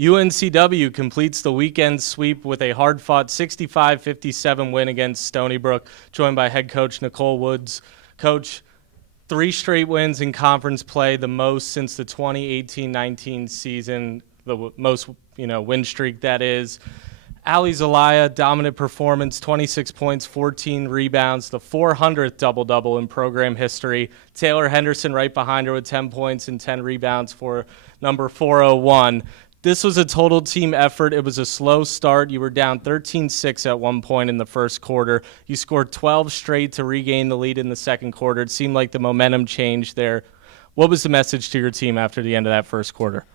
UNCW completes the weekend sweep with a hard-fought 65-57 win against Stony Brook, joined by head coach Nicole Woods. Coach, 3 straight wins in conference play, the most since the 2018-19 season, the most win streak that is. Ali Zelaya, dominant performance, 26 points, 14 rebounds, the 400th double-double in program history. Taylor Henderson right behind her with 10 points and 10 rebounds for number 401. This was a total team effort. It was a slow start. You were down 13-6 at one point in the first quarter. You scored 12 straight to regain the lead in the second quarter. It seemed like the momentum changed there. What was the message to your team after the end of that first quarter?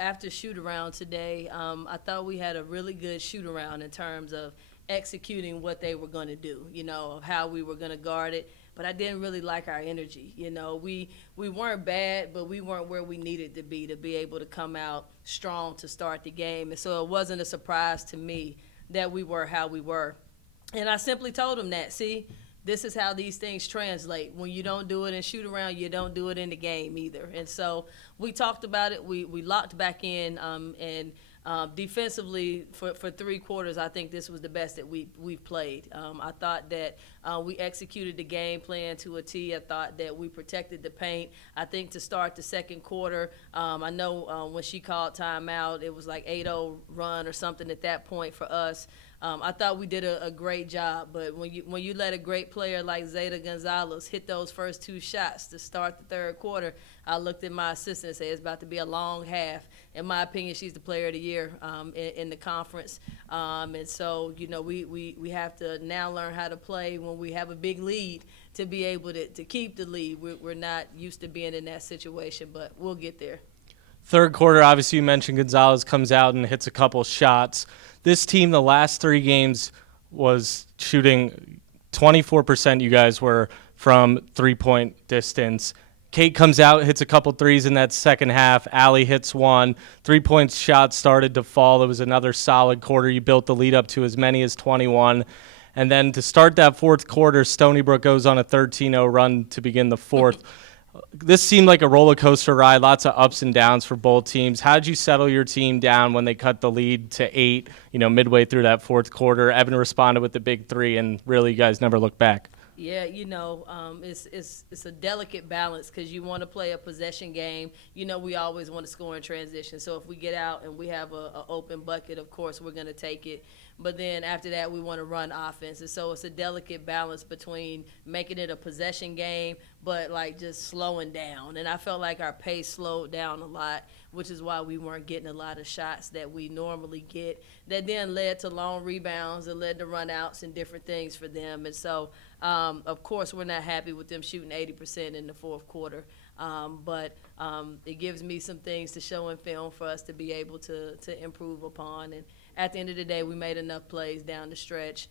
After shoot-around today, I thought we had a really good shoot-around in terms of executing what they were going to do, of how we were going to guard it. But I didn't really like our energy. We weren't bad, but we weren't where we needed to be able to come out strong to start the game. And so it wasn't a surprise to me that we were how we were. And I simply told them that, see, this is how these things translate. When you don't do it in shoot around, you don't do it in the game either. And so we talked about it. We locked back in, and defensively for 3 quarters, I think this was the best that we've played. I thought that we executed the game plan to a T. I thought that we protected the paint. I think to start the second quarter, I know when she called timeout, it was like 8-0 run or something at that point for us. I thought we did a great job, but when you let a great player like Zeta Gonzalez hit those first 2 shots to start the third quarter, I looked at my assistant and said it's about to be a long half. In my opinion, she's the player of the year in the conference. And so, we have to now learn how to play when we have a big lead to be able to keep the lead. We're not used to being in that situation, but we'll get there. Third quarter, obviously you mentioned Gonzalez comes out and hits a couple shots. This team, the last 3 games, was shooting 24%. You guys were from 3-point distance. Kate comes out, hits a couple threes in that second half. Allie hits 1. 3-point shot started to fall. It was another solid quarter. You built the lead up to as many as 21. And then to start that fourth quarter, Stony Brook goes on a 13-0 run to begin the fourth. This seemed like a roller coaster ride, lots of ups and downs for both teams. How did you settle your team down when they cut the lead to 8, midway through that fourth quarter? Evan responded with the big 3, and really you guys never looked back. Yeah, it's a delicate balance because you want to play a possession game. We always want to score in transition. So if we get out and we have an open bucket, of course we're going to take it. But then after that, we want to run offense. And so it's a delicate balance between making it a possession game, but just slowing down. And I felt like our pace slowed down a lot, which is why we weren't getting a lot of shots that we normally get. That then led to long rebounds and led to run-outs and different things for them. And so, of course, we're not happy with them shooting 80% in the fourth quarter. But it gives me some things to show in film for us to be able to improve upon. And at the end of the day, we made enough plays down the stretch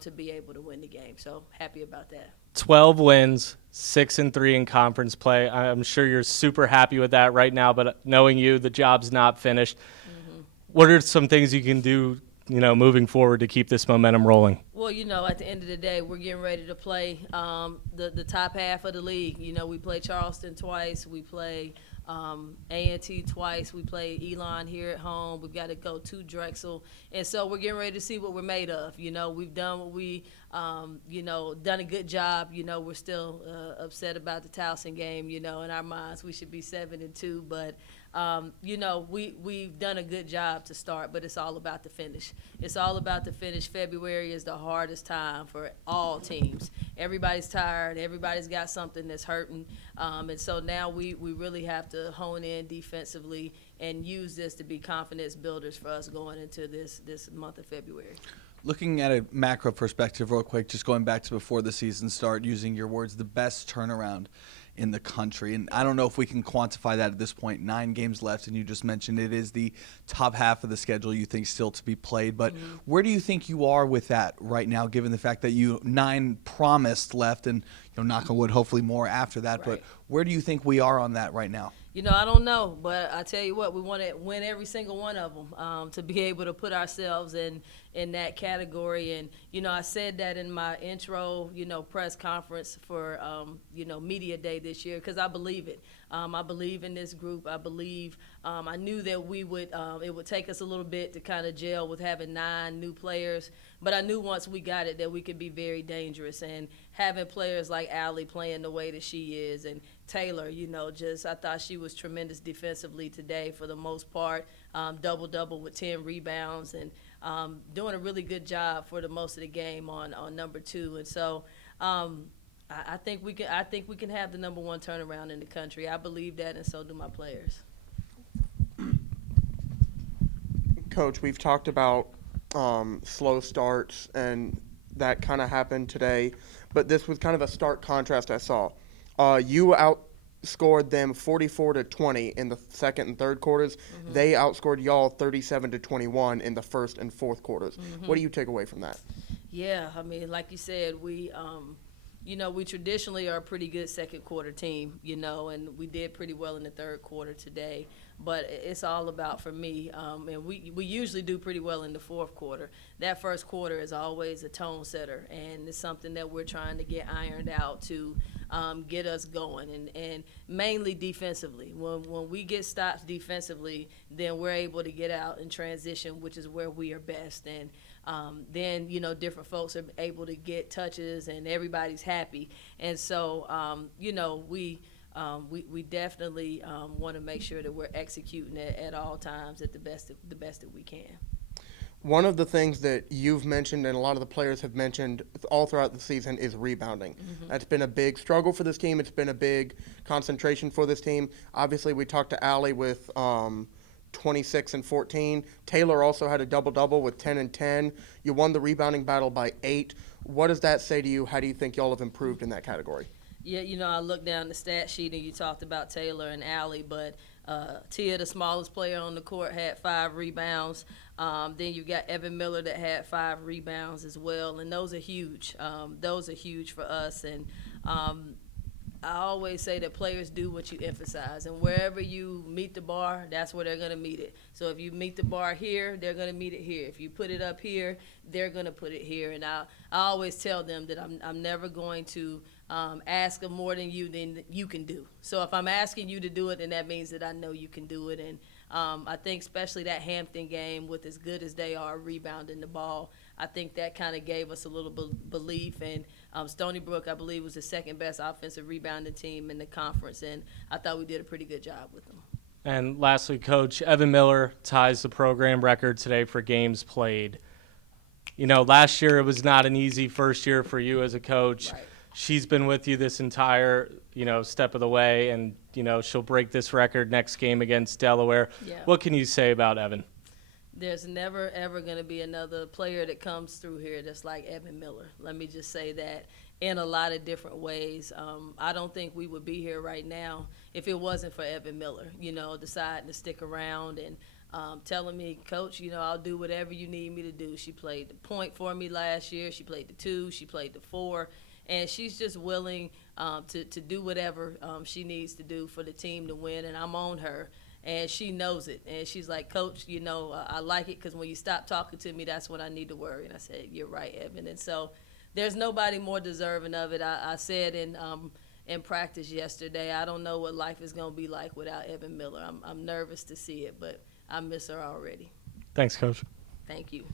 to be able to win the game. So happy about that. 12 wins, 6-3 in conference play. I'm sure you're super happy with that right now, but knowing you, the job's not finished. Mm-hmm. What are some things you can do, moving forward to keep this momentum rolling? Well, at the end of the day, we're getting ready to play the top half of the league. We play Charleston twice. We play A&T twice. We play Elon here at home. We've got to go to Drexel. And so we're getting ready to see what we're made of. We've done what we, done a good job. We're still upset about the Towson game. In our minds, we should be 7-2. But, we've done a good job to start, but it's all about the finish. It's all about the finish. February is the hardest time for all teams. Everybody's tired. Everybody's got something that's hurting. And so now we really have to hone in defensively and use this to be confidence builders for us going into this month of February. Looking at a macro perspective real quick, just going back to before the season start, using your words, the best turnaround in the country. And I don't know if we can quantify that at this point. 9 games left, and you just mentioned it is the top half of the schedule you think still to be played. But where do you think you are with that right now, given the fact that 9 promised left and, knock on wood, hopefully more after that. Right. But where do you think we are on that right now? I don't know, but I tell you what, we want to win every single one of them to be able to put ourselves in that category. And, I said that in my intro, press conference for, media day this year because I believe it. I believe in this group. I believe I knew that we would. It would take us a little bit to kind of gel with having 9 new players, but I knew once we got it that we could be very dangerous. And having players like Allie playing the way that she is, and Taylor, I thought she was tremendous defensively today for the most part. Double with 10 rebounds and doing a really good job for the most of the game on number 2. And so. I think we can have the number 1 turnaround in the country. I believe that, and so do my players. Coach, we've talked about slow starts, and that kind of happened today. But this was kind of a stark contrast I saw. You outscored them 44-20 in the second and third quarters. Mm-hmm. They outscored y'all 37-21 in the first and fourth quarters. Mm-hmm. What do you take away from that? Yeah, I mean, like you said, we traditionally are a pretty good second quarter team, and we did pretty well in the third quarter today. But it's all about, for me, and we usually do pretty well in the fourth quarter. That first quarter is always a tone setter, and it's something that we're trying to get ironed out to get us going, and mainly defensively. When we get stops defensively, then we're able to get out and transition, which is where we are best. And then different folks are able to get touches and everybody's happy. And so we definitely want to make sure that we're executing it at all times at the best that we can. One of the things that you've mentioned and a lot of the players have mentioned all throughout the season is rebounding. Mm-hmm. That's been a big struggle for this team. It's been a big concentration for this team. Obviously, we talked to Allie with 26 and 14. Taylor also had a double-double with 10 and 10. You won the rebounding battle by 8. What does that say to you? How do you think y'all have improved in that category? Yeah, I looked down the stat sheet and you talked about Taylor and Allie, but Tia, the smallest player on the court, had 5 rebounds. Then you got Evan Miller that had 5 rebounds as well, and those are huge. Those are huge for us, and I always say that players do what you emphasize, and wherever you meet the bar, that's where they're going to meet it. So if you meet the bar here, they're going to meet it here. If you put it up here, they're going to put it here. And I always tell them that I'm never going to ask them more than you can do. So if I'm asking you to do it, then that means that I know you can do it. And I think especially that Hampton game, with as good as they are rebounding the ball, I think that kind of gave us a little belief. And Stony Brook, I believe, was the second best offensive rebounding team in the conference, and I thought we did a pretty good job with them. And lastly, Coach, Evan Miller ties the program record today for games played. Last year it was not an easy first year for you as a coach. Right. She's been with you this entire, step of the way, and, she'll break this record next game against Delaware. Yeah. What can you say about Evan? There's never, ever going to be another player that comes through here that's like Evan Miller. Let me just say that in a lot of different ways. I don't think we would be here right now if it wasn't for Evan Miller, deciding to stick around and telling me, Coach, I'll do whatever you need me to do. She played the point for me last year. She played the 2. She played the 4. And she's just willing to do whatever she needs to do for the team to win, and I'm on her. And she knows it. And she's like, Coach, I like it because when you stop talking to me, that's when I need to worry. And I said, you're right, Evan. And so there's nobody more deserving of it. I said in practice yesterday, I don't know what life is going to be like without Evan Miller. I'm nervous to see it, but I miss her already. Thanks, Coach. Thank you.